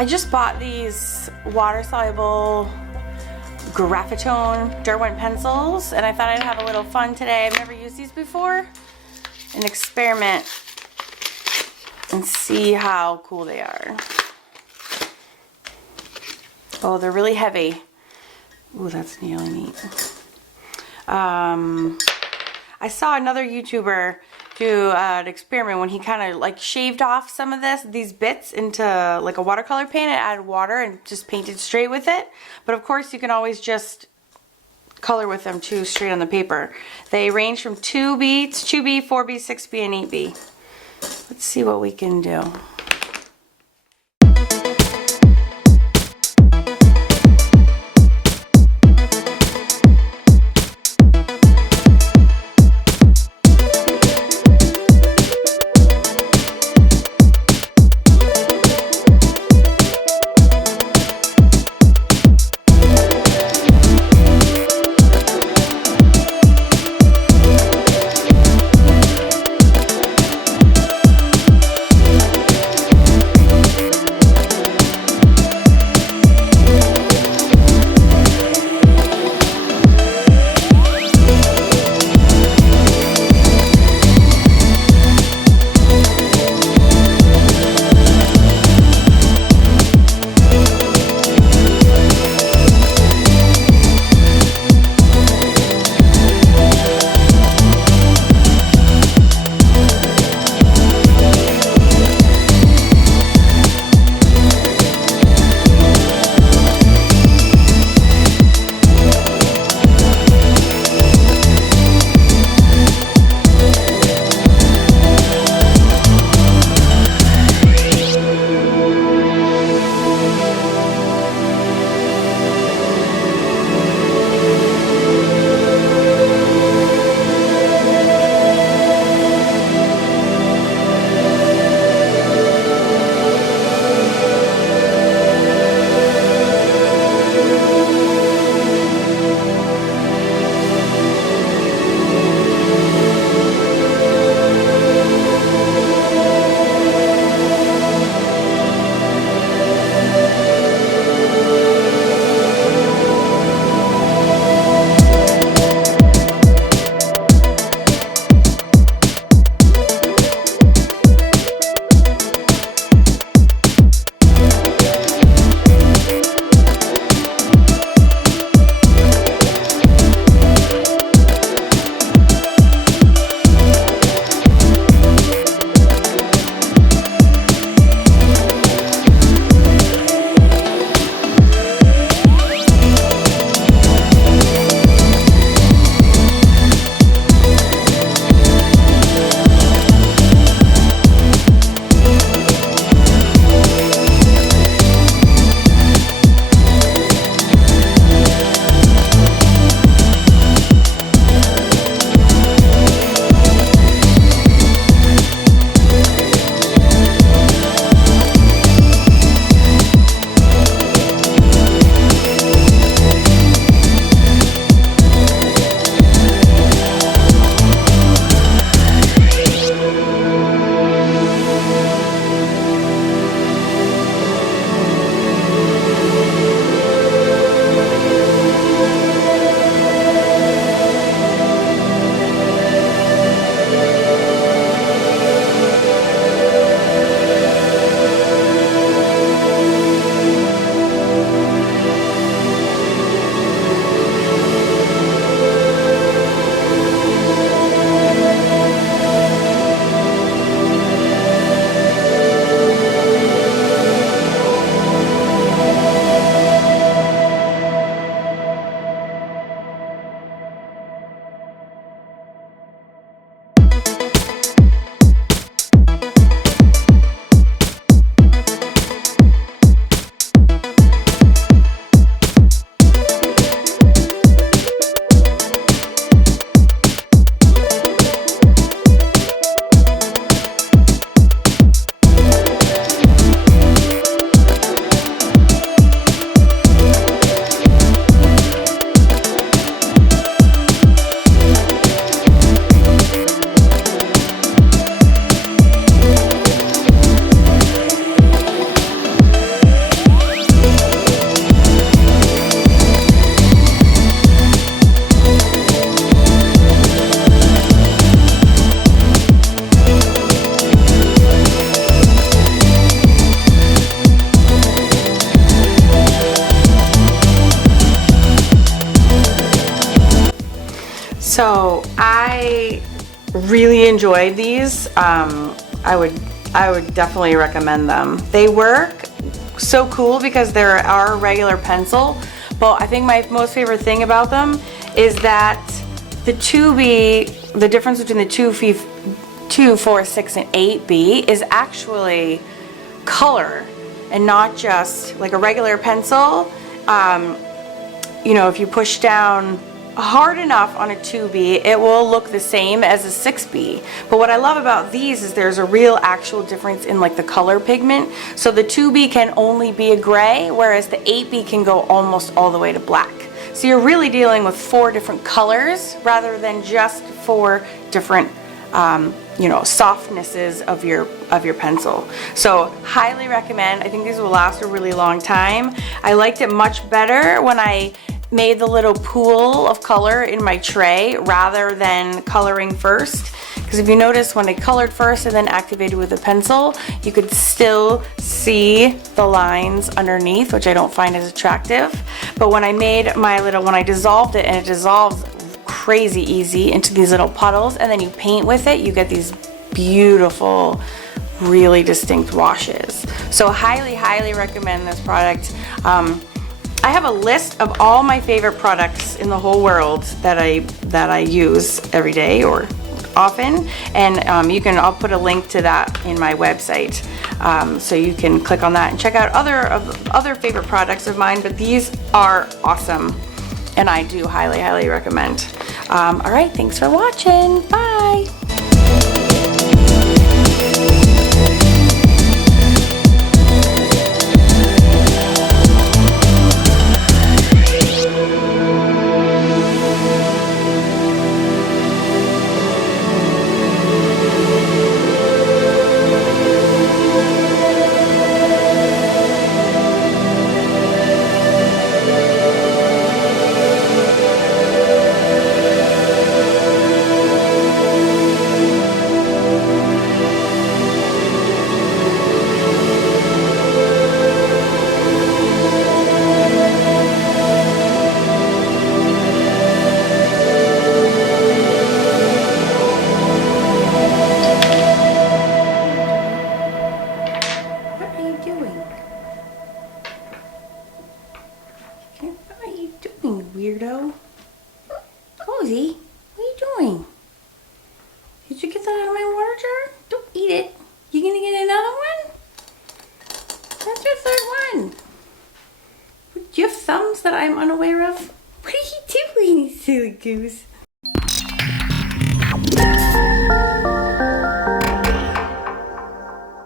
I just bought these water-soluble Graphitone Derwent pencils, and I thought I'd have a little fun today. I've never used these before. An experiment and see how cool they are. Oh, they're really heavy. Ooh, that's really neat. I saw another YouTuber do an experiment when he kind of like shaved off some of these bits into like a watercolor paint and added water and just painted straight with it. But of course you can always just color with them too straight on the paper. They range from 2B, 4B, 6B, and 8B. Let's see what we can do. So I really enjoyed these. I would definitely recommend them. They work so cool because they're our regular pencil, but I think my most favorite thing about them is that the 2B, the difference between the 2, 4, 6, and 8B is actually color and not just like a regular pencil. You know, if you push down hard enough on a 2B, it will look the same as a 6B. But what I love about these is there's a real actual difference in like the color pigment. So the 2B can only be a gray, whereas the 8B can go almost all the way to black. So you're really dealing with 4 different colors rather than just 4 different you know, softnesses of your pencil. So highly recommend. I think these will last a really long time. I liked it much better when I made the little pool of color in my tray rather than coloring first, because if you notice, when I colored first and then activated with a pencil, you could still see the lines underneath, which I don't find as attractive. But when I made my little, when I dissolved it, and it dissolves crazy easy into these little puddles, and then you paint with it, you get these beautiful, really distinct washes. So highly recommend this product. I have a list of all my favorite products in the whole world that I use every day or often, and I'll put a link to that in my website, so you can click on that and check out other favorite products of mine. But these are awesome, and I do highly recommend. All right, thanks for watching. Bye. Weirdo. Cozy, what are you doing? Did you get that out of my water jar? Don't eat it. You gonna get another one? That's your third one. Do you have thumbs that I'm unaware of? What are you doing, you silly goose?